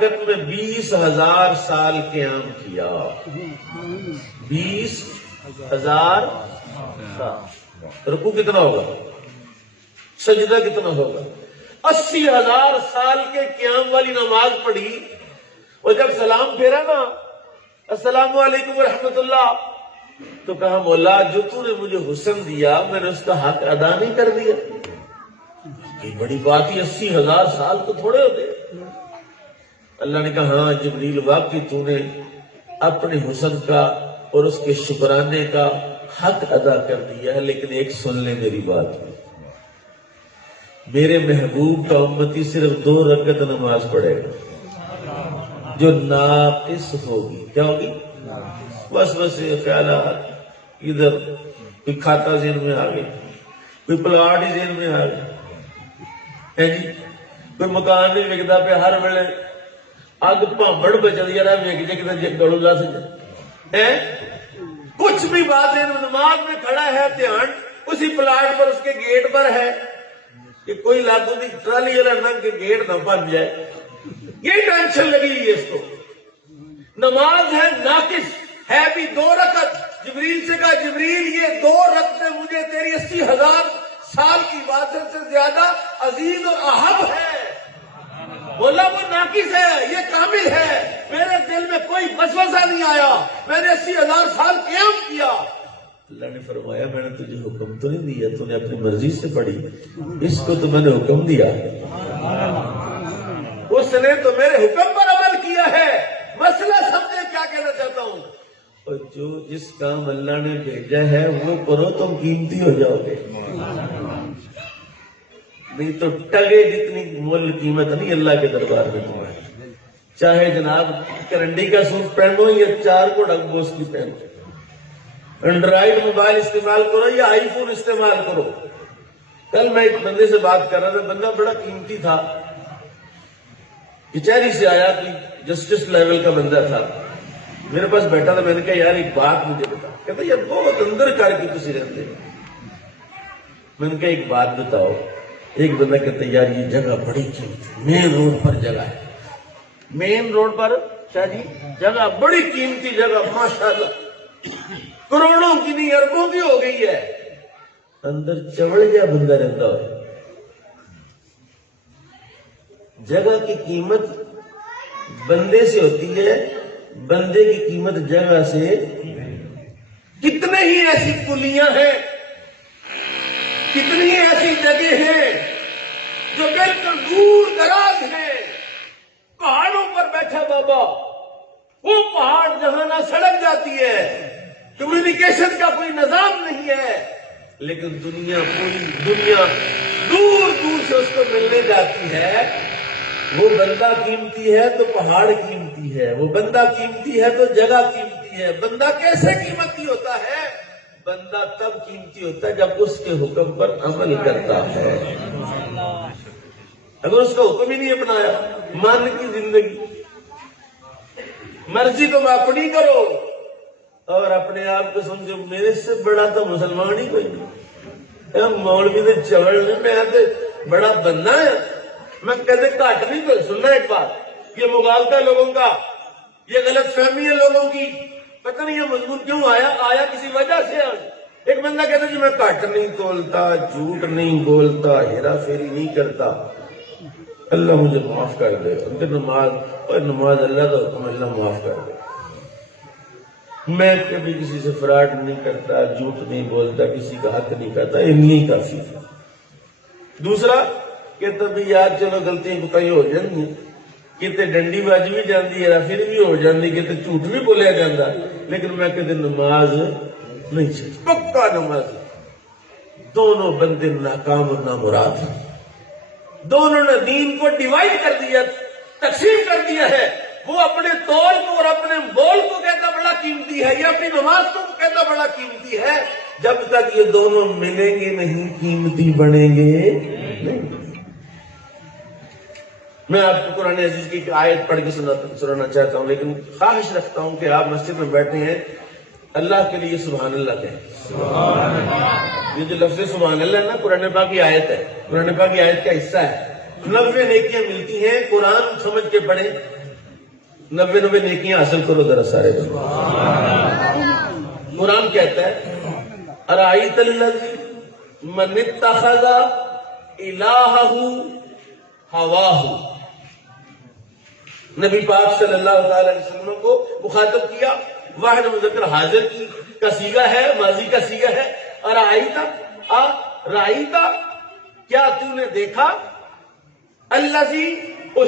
میں 20,000 سال قیام کیا، 20,000 سال، رکوع کتنا ہوگا، سجدہ کتنا ہوگا، 80,000 سال کے قیام والی نماز پڑھی، اور جب سلام پھیرا نا السلام علیکم ورحمۃ اللہ، تو کہا مولا جو تو نے مجھے حسن دیا میں نے اس کا حق ادا نہیں کر دیا۔ یہ بڑی بات ہی، 80,000 سال تو تھوڑے ہوتے۔ اللہ نے کہا ہاں جبریل واقعی تو نے اپنے حسن کا اور اس کے شکرانے کا حق ادا کر دیا ہے، لیکن ایک سن لے میری بات، میرے محبوب کا امتی صرف 2 رکعت نماز پڑھے گا جو ناقص ہوگی۔ کیا ہوگی؟ بس یہ خیالات، ادھر کوئی کھاتا ذہن میں آ گئی، کوئی پلاٹ ہی ذہن میں آ گئی، جی کوئی مکان نہیں وکتا پہ، ہر ویلے اگ پامبڑ بچتی ہے، ویک جائے کتنے گڑوں لا سکے، کچھ بھی بات ہے، نماز میں کھڑا ہے، دھیان اسی پلاٹ پر اس کے گیٹ پر ہے کہ کوئی لاگو کی ٹرالی والا ننگ کے گیٹ نہ بن جائے، یہ ٹینشن لگی ہے اس کو۔ نماز ہے ناقص، ہے بھی 2 رکعت، جبریل سے کہا جبریل یہ 2 رکعتیں مجھے تیری 80,000 سال کی عبادت سے زیادہ عزیز اور اہم ہے۔ بولا وہ ناقص ہے، یہ کامل ہے، میرے دل میں کوئی وسوسہ نہیں آیا، میں نے 80,000 سال قیام کیا۔ اللہ نے فرمایا میں نے تجھے حکم تو نہیں دیا، تو نے اپنی مرضی سے پڑھی، اس کو تو میں نے حکم دیا، اس نے تو میرے حکم پر عمل کیا ہے۔ مسئلہ سمجھے کیا کہنا چاہتا ہوں، اور جو جس کام اللہ نے بھیجا ہے وہ کرو، تم قیمتی ہو جاؤ گے، نہیں تو ٹگے جتنی مول قیمت نہیں اللہ کے دربار میں تمہاری۔ چاہے جناب کرنڈی کا سوٹ پہنو یا 4 کو ڈگبوس کی پہنو، اینڈرائڈ موبائل استعمال کرو یا آئی فون استعمال کرو۔ کل میں ایک بندے سے بات کر رہا تھا، بندہ بڑا قیمتی تھا، کچہری سے آیا، کہ جسٹس لیول کا بندہ تھا، میرے پاس بیٹھا تھا، میں نے کہا یار ایک بات مجھے بتا، کہتا یار بہت اندر کر کے کسی رہتے، میں نے کہا ایک بات بتاؤ۔ ایک بندہ کہتا ہے یار یہ جگہ بڑی قیمتی، مین روڈ پر جگہ ہے، مین روڈ پر شاہ جی جگہ بڑی قیمتی جگہ، ماشاءاللہ کروڑوں کی نہیں اربوں کی ہو گئی ہے، اندر چوڑ گیا بندہ رہتا ہے۔ جگہ کی قیمت بندے سے ہوتی ہے، بندے کی قیمت جگہ سے۔ کتنے ہی ایسی کلیاں ہیں، کتنی ایسی جگہ ہیں جو بالکل دور دراز ہیں، پہاڑوں پر بیٹھا بابا، وہ پہاڑ جہاں نہ سڑک جاتی ہے، کمیونیکیشن کا کوئی نظام نہیں ہے، لیکن دنیا پوری دنیا دور دور سے اس کو ملنے جاتی ہے۔ وہ بندہ قیمتی ہے تو پہاڑ قیمتی ہے، وہ بندہ قیمتی ہے تو جگہ قیمتی ہے۔ بندہ کیسے قیمتی ہوتا ہے؟ بندہ تب قیمتی ہوتا ہے جب اس کے حکم پر عمل کرتا ہے۔ اگر اس کا حکم ہی نہیں اپنایا، من کی زندگی، مرضی تم اپنی کرو اور اپنے آپ کو سمجھو میرے سے بڑا تو مسلمان ہی کوئی نہیں، مولوی نے چوڑ نے میں تو بڑا بندہ ہے، میں کہتے گھٹ نہیں کوئی۔ سننا ایک بات، یہ مغالطہ لوگوں کا، یہ غلط فہمی ہے لوگوں کی، پتہ نہیں یہ مضمون کیوں آیا کسی وجہ سے۔ ایک بندہ کہتا ہے جی میں کٹ نہیں تولتا، جھوٹ نہیں بولتا، ہیرا پھیری نہیں کرتا، اللہ مجھے معاف کر دے، نماز اللہ کا حکم، اللہ معاف کر دے، میں کبھی کسی سے فراڈ نہیں کرتا، جھوٹ نہیں بولتا، کسی کا حق نہیں کرتا، اتنی کافی۔ دوسرا کہتا بھی یار چلو غلطیاں کوتاہیاں ہو جاندی، کتے ڈنڈی بج بھی جاندی ہے، پھر بھی ہو جاندی، کتے جھوٹ بھی بولیا جاتا، لیکن میں کہتے نماز نہیں چاہیے، پکا نماز۔ دونوں بندے ناکام اور نامراد ہیں، دونوں نے دین کو ڈیوائڈ کر دیا، تقسیم کر دیا ہے۔ وہ اپنے تول کو اور اپنے بول کو کہتا بڑا قیمتی ہے، یہ اپنی نماز کو کہتا بڑا قیمتی ہے۔ جب تک یہ دونوں ملیں گے نہیں قیمتی بنیں گے نہیں۔ میں آپ کو قرآن عزیز کی آیت پڑھ کے سنانا چاہتا ہوں، لیکن خواہش رکھتا ہوں کہ آپ مسجد میں بیٹھے ہیں، اللہ کے لیے سبحان اللہ کہیں۔ سبحان اللہ، یہ جو لفظ سبحان اللہ ہے نا، قرآن پاک کی آیت ہے، قرآن پاک کی آیت کا حصہ ہے۔ 90 نیکیاں ملتی ہیں، قرآن سمجھ کے پڑھیں، 90 نیکیاں حاصل کرو ذرا سارے قرآن کہتا ہے ارائیت الذی من اتخذ الہہ ہواہ، نبی پاک صلی اللہ تعالی علیہ وسلم کو مخاطب کیا، واحد مذکر حاضر کا صیغہ ہے، ماضی کا صیغہ ہے۔ رائیتا، کیا تو نے دیکھا، الذی